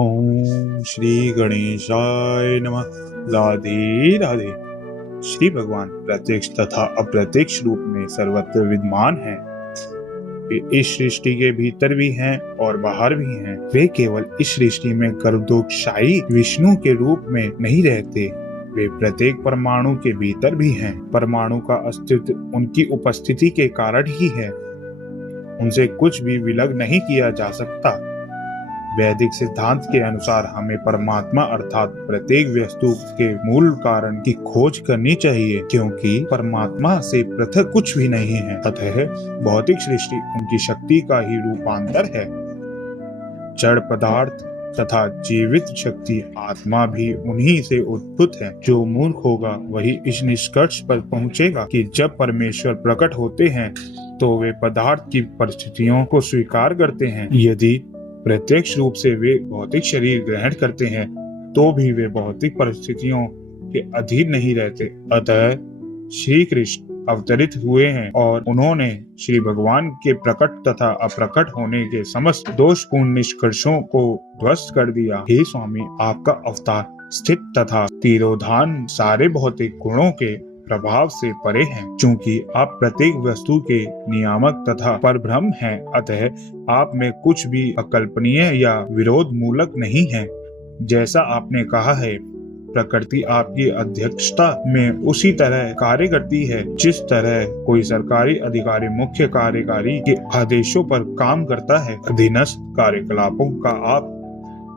ओम श्री गणेशाय नमः। राधे राधे। श्री भगवान प्रत्यक्ष तथा अप्रत्यक्ष रूप में सर्वत्र विद्यमान हैं। वे इस सृष्टि के भीतर भी हैं और बाहर भी हैं। वे केवल इस सृष्टि में गर्भोदकशायी विष्णु के रूप में नहीं रहते, वे प्रत्येक परमाणु के भीतर भी हैं। परमाणु का अस्तित्व उनकी उपस्थिति के कारण ही है। उनसे कुछ भी विलग नहीं किया जा सकता। वैदिक सिद्धांत के अनुसार हमें परमात्मा अर्थात प्रत्येक वस्तु के मूल कारण की खोज करनी चाहिए, क्योंकि परमात्मा से पृथक कुछ भी नहीं है। अतः भौतिक सृष्टि उनकी शक्ति का ही रूपांतर है। जड़ पदार्थ तथा जीवित शक्ति आत्मा भी उन्हीं से उद्भूत है। जो मूर्ख होगा वही इस निष्कर्ष पर पहुंचेगा कि जब परमेश्वर प्रकट होते हैं तो वे पदार्थ की परिस्थितियों को स्वीकार करते हैं। यदि प्रत्यक्ष रूप से वे भौतिक शरीर ग्रहण करते हैं तो भी वे भौतिक परिस्थितियों के अधीन नहीं रहते। अतः श्री कृष्ण अवतरित हुए हैं और उन्होंने श्री भगवान के प्रकट तथा अप्रकट होने के समस्त दोषपूर्ण निष्कर्षों को ध्वस्त कर दिया। हे स्वामी, आपका अवतार स्थित तथा तिरोधान सारे भौतिक गुणों के प्रभाव से परे हैं। चूंकि आप प्रत्येक वस्तु के नियामक तथा परब्रह्म हैं, अतः आप में कुछ भी अकल्पनीय या विरोध मूलक नहीं है। जैसा आपने कहा है, प्रकृति आपकी अध्यक्षता में उसी तरह कार्य करती है जिस तरह कोई सरकारी अधिकारी मुख्य कार्यकारी के आदेशों पर काम करता है। अधीनस्थ कार्यकलापों का आप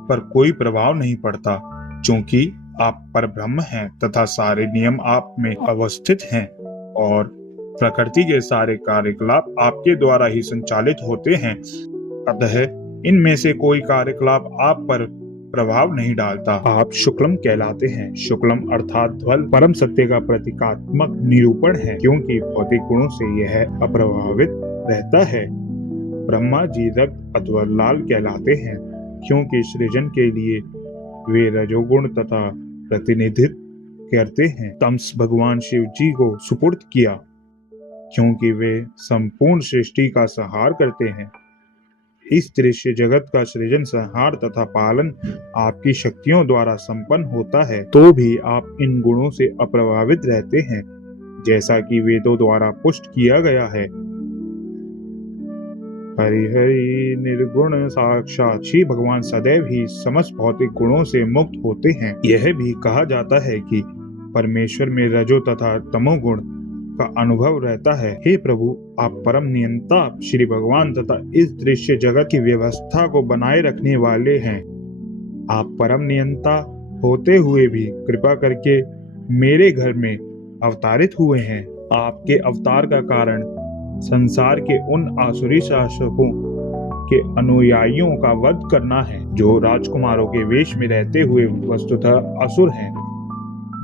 पर कोई प्रभाव नहीं पड़ता, क्योंकि आप परब्रह्म हैं तथा सारे नियम आप में अवस्थित हैं और प्रकृति के सारे कार्यकलाप आपके द्वारा ही संचालित होते हैं। अतः इनमें से कोई कार्यकलाप आप पर प्रभाव नहीं डालता। आप शुक्लम कहलाते हैं। शुक्लम अर्थात ध्वल परम सत्य का प्रतीकात्मक निरूपण है, क्योंकि भौतिक गुणों से यह अप्रभावित रहता है। ब्रह्मा जी रक्त अथवा लाल कहलाते हैं, क्योंकि सृजन के लिए वे रजोगुण तथा प्रतिनिधित्व करते हैं। तमस भगवान शिव जी को सुपुर्द किया, क्योंकि वे संपूर्ण सृष्टि का संहार करते हैं। इस दृश्य जगत का सृजन, संहार तथा पालन आपकी शक्तियों द्वारा संपन्न होता है, तो भी आप इन गुणों से अप्रभावित रहते हैं, जैसा कि वेदों द्वारा पुष्ट किया गया है। हरि निर्गुण साक्षात श्री भगवान सदैव ही समस्त भौतिक गुणों से मुक्त होते हैं। यह भी कहा जाता है कि परमेश्वर में रजो तथा तमोगुण का अनुभव रहता है। हे प्रभु, आप परम नियंता श्री भगवान तथा इस दृश्य जगत की व्यवस्था को बनाए रखने वाले हैं। आप परम नियंता होते हुए भी कृपा करके मेरे घर में अवतारित हुए हैं। आपके अवतार का कारण संसार के उन आसुरी शासकों के अनुयायियों का वध करना है, जो राजकुमारों के वेश में रहते हुए वस्तुतः असुर हैं।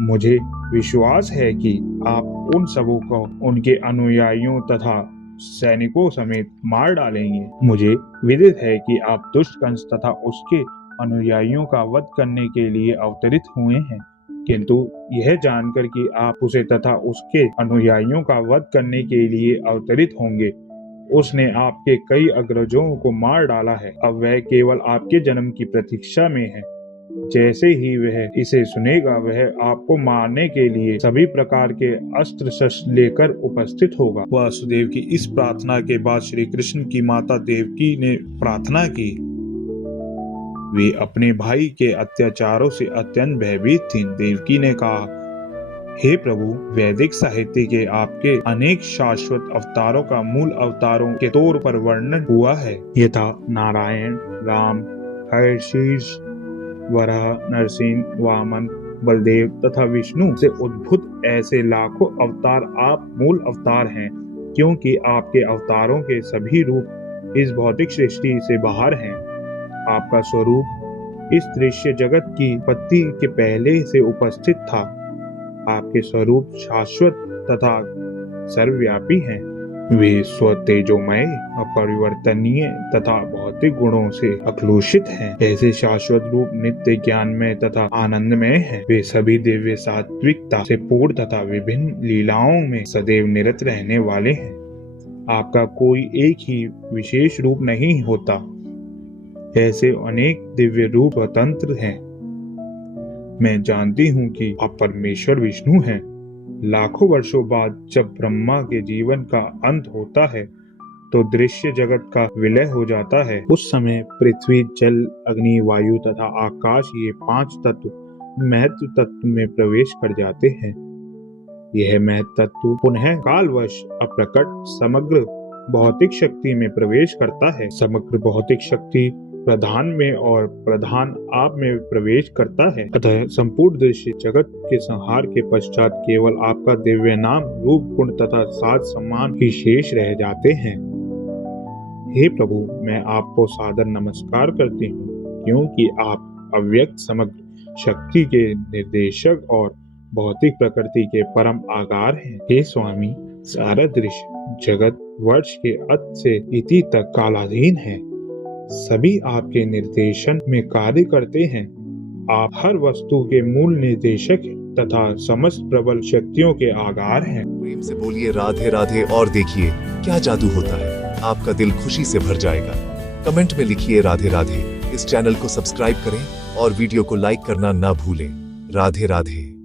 मुझे विश्वास है कि आप उन सबों को उनके अनुयायियों तथा सैनिकों समेत मार डालेंगे। मुझे विदित है कि आप दुष्ट कंस तथा उसके अनुयायियों का वध करने के लिए अवतरित हुए हैं, किंतु यह जानकर कि आप उसे तथा उसके अनुयायियों का वध करने के लिए अवतरित होंगे, उसने आपके कई अग्रजों को मार डाला है। अब वह केवल आपके जन्म की प्रतीक्षा में है। जैसे ही वह इसे सुनेगा, वह आपको मारने के लिए सभी प्रकार के अस्त्र शस्त्र लेकर उपस्थित होगा। वासुदेव की इस प्रार्थना के बाद श्री कृष्ण की माता देवकी ने प्रार्थना की। वे अपने भाई के अत्याचारों से अत्यंत भयभीत थीं। देवकी ने कहा, हे प्रभु, वैदिक साहित्य के आपके अनेक शाश्वत अवतारों का मूल अवतारों के तौर पर वर्णन हुआ है, यथा नारायण, राम, हयशीर्ष, वराह, नरसिंह, वामन, बलदेव तथा विष्णु से उद्भूत ऐसे लाखों अवतार आप मूल अवतार हैं, क्योंकि आपके अवतारों के सभी रूप इस भौतिक सृष्टि से बाहर हैं। आपका स्वरूप इस दृश्य जगत की उत्पत्ति के पहले से उपस्थित था। आपके स्वरूप शाश्वत तथा सर्वव्यापी हैं। वे स्वतेजोमय, अपरिवर्तनीय तथा भौतिक गुणों से अक्लूषित हैं। ऐसे शाश्वत रूप नित्य ज्ञानमय तथा आनंदमय हैं। वे सभी दिव्य सात्विकता से पूर्ण तथा विभिन्न लीलाओं में सदैव निरत रहने वाले हैं। आपका कोई एक ही विशेष रूप नहीं होता। ऐसे अनेक दिव्य रूप व तंत्र हैं। मैं जानती हूँ कि आप परमेश्वर विष्णु हैं। लाखों वर्षों बाद जब ब्रह्मा के जीवन का अंत होता है तो दृश्य जगत का विलय हो जाता है। उस समय पृथ्वी, जल, अग्नि, वायु तथा आकाश, ये 5 तत्व महत्व तत्व में प्रवेश कर जाते हैं। यह महत्व तत्व पुनः कालवश अप्रकट समग्र भौतिक शक्ति में प्रवेश करता है। समग्र भौतिक शक्ति प्रधान में और प्रधान आप में प्रवेश करता है। अतः संपूर्ण दृश्य जगत के संहार के पश्चात केवल आपका दिव्य नाम, रूप, गुण तथा साज सम्मान ही शेष रह जाते हैं। हे प्रभु, मैं आपको सादर नमस्कार करती हूँ, क्योंकि आप अव्यक्त समग्र शक्ति के निर्देशक और भौतिक प्रकृति के परम आधार हैं। हे स्वामी, सारा दृश्य जगत वर्ष के अंत से इति तक कालाधीन है। सभी आपके निर्देशन में कार्य करते हैं। आप हर वस्तु के मूल निर्देशक तथा समस्त प्रबल शक्तियों के आधार हैं। प्रेम से बोलिए राधे राधे और देखिए क्या जादू होता है। आपका दिल खुशी से भर जाएगा। कमेंट में लिखिए राधे राधे। इस चैनल को सब्सक्राइब करें और वीडियो को लाइक करना ना भूलें। राधे राधे।